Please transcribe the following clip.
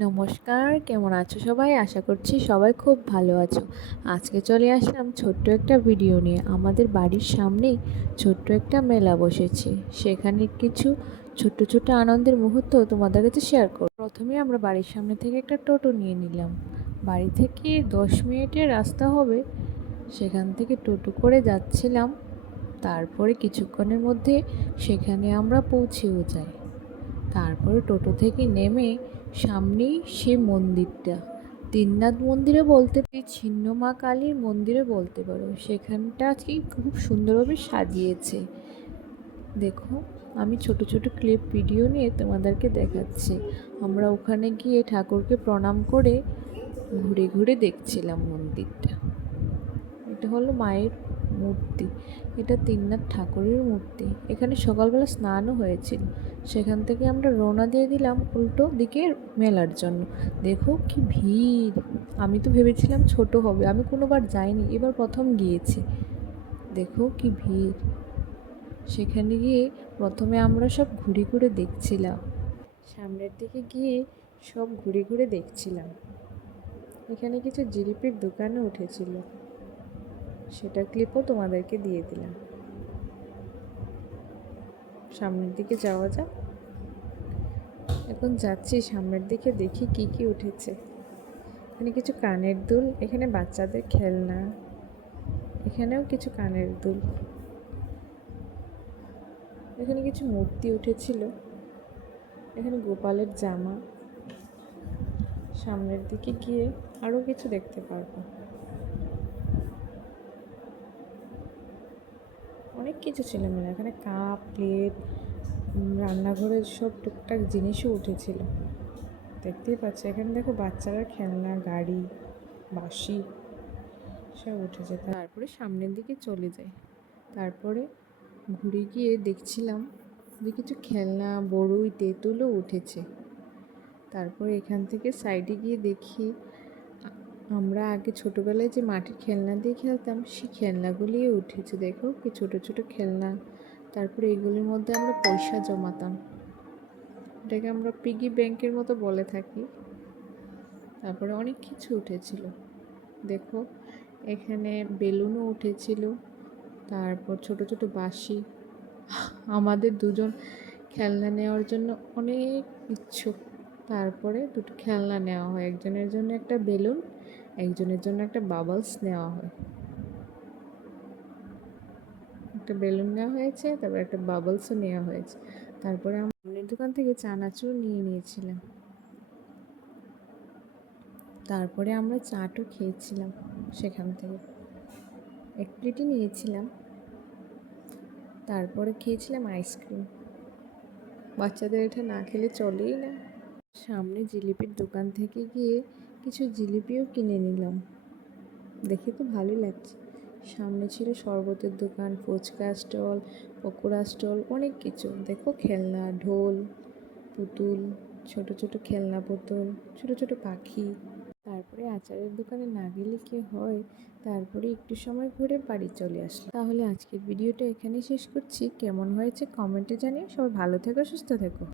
নমস্কার, কেমন আছো সবাই? আশা করছি সবাই খুব ভালো আছো। আজকে চলে আসলাম ছোট্ট একটা ভিডিও নিয়ে। আমাদের বাড়ির সামনেই ছোট্ট একটা মেলা বসেছে। সেখানে কিছু ছোট্ট ছোট্ট আনন্দের মুহূর্ত তোমাদের কাছে শেয়ার করব। প্রথমে আমরা বাড়ির সামনে থেকে একটা টোটো নিয়ে নিলাম। বাড়ি থেকে 10 মিনিটের রাস্তা হবে। সেখান থেকে টোটো করে যাচ্ছিলাম। তারপরে কিছুক্ষণের মধ্যে সেখানে আমরা পৌঁছেও যাই। তারপরে টোটো থেকে নেমে সামনেই সে মন্দিরটা, তিননাথ মন্দিরে বলতে পারি, ছিন্ন মা কালীর মন্দিরে বলতে পারো। সেখানটা আজকে খুব সুন্দরভাবে সাজিয়েছে। দেখো, আমি ছোট ছোট ক্লিপ ভিডিও নিয়ে তোমাদেরকে দেখাচ্ছি। আমরা ওখানে গিয়ে ঠাকুরকে প্রণাম করে ঘুরে ঘুরে দেখছিলাম মন্দিরটা। এটা হলো মায়ের মূর্তি। এটা তিননাথ ঠাকুরের মূর্তি। এখানে সকালবেলা স্নানও হয়েছিল। সেখান থেকে আমরা রওনা দিয়ে দিলাম উল্টো দিকের মেলার জন্য। দেখো কি ভিড়! আমি তো ভেবেছিলাম ছোট হবে, আমি কোনোবার যাইনি, এবার প্রথম গিয়েছি। দেখো কি ভিড়! সেখানে গিয়ে প্রথমে আমরা সব ঘুরে ঘুরে দেখছিলাম। সামনের দিকে গিয়ে সব ঘুরে ঘুরে দেখছিলাম। এখানে কিছু জিলিপির দোকানও উঠেছিল, সেটা ক্লিপও তোমাদেরকে দিয়ে দিলাম। সামনের দিকে যাওয়া যাক। এখন যাচ্ছি সামনের দিকে, দেখি কি কি উঠেছে। এখানে কিছু কানের দুল, এখানে বাচ্চাদের খেলনা, এখানেও কিছু কানের দুল, এখানে কিছু মূর্তি উঠেছিল, এখানে গোপালের জামা। সামনের দিকে গিয়ে আরও কিছু দেখতে পারবো। অনেক কিছু ছিল মেলা। এখানে কাপ, প্লেট, রান্নাঘরের সব টুকটাক জিনিসও উঠেছিল। দেখতেই পাচ্ছ, এখানে দেখো বাচ্চারা খেলনা, গাড়ি, বাঁশি সব উঠেছে। তারপরে সামনের দিকে চলে যাই। তারপরে ঘুরে গিয়ে দেখছিলাম যে কিছু খেলনা, বড়ই, তেঁতুলও উঠেছে। তারপরে এখান থেকে সাইডে গিয়ে দেখি আমরা আগে ছোটোবেলায় যে মাটির খেলনা দিয়ে খেলতাম, সেই খেলনাগুলিও উঠেছে। দেখো কি ছোটো ছোটো খেলনা। তারপরে এগুলির মধ্যে আমরা পয়সা জমাতাম, এটাকে আমরা পিগি ব্যাংকের মতো বলে থাকি। তারপরে অনেক কিছু উঠেছিল। দেখো, এখানে বেলুনও উঠেছিল। তারপর ছোট ছোট বাঁশি। আমাদের দুজন খেলনা নেওয়ার জন্য অনেক ইচ্ছুক। তারপরে দুটো খেলনা নেওয়া হয়, একজনের জন্য একটা বেলুন, একজনের জন্য একটা বাবলস নেওয়া হয়। একটা বেলুন নেওয়া হয়েছে, তারপর একটা বাবলসও নেওয়া হয়েছে। তারপরে আমরা সামনের দোকান থেকে চানাচুর নিয়ে নিয়েছিলাম। তারপরে আমরা চাটও খেয়েছিলাম সেখান থেকে, এক প্লেটই নিয়েছিলাম। তারপরে খেয়েছিলাম আইসক্রিম। বাচ্চাদের এটা না খেলে চলেই না। সামনে জিলিপির দোকান থেকে গিয়ে কিছু জিলিপিও কিনে নিলাম। দেখে তো ভালোই লাগছে। সামনে ছিল শরবতের দোকান, ফুচকা স্টল, পকোড়া স্টল, অনেক কিছু। দেখো খেলনা, ঢোল, পুতুল, ছোট ছোট খেলনা পুতুল, ছোট ছোট পাখি। তারপরে আচারের দোকানে না গেলে কি হয়, তারপরে একটু সময় ঘুরে বাড়ি চলে আসলাম। তাহলে আজকের ভিডিওটা এখানেই শেষ করছি। কেমন হয়েছে কমেন্টে জানিয়ে। সবাই ভালো থেকো, সুস্থ থেকো।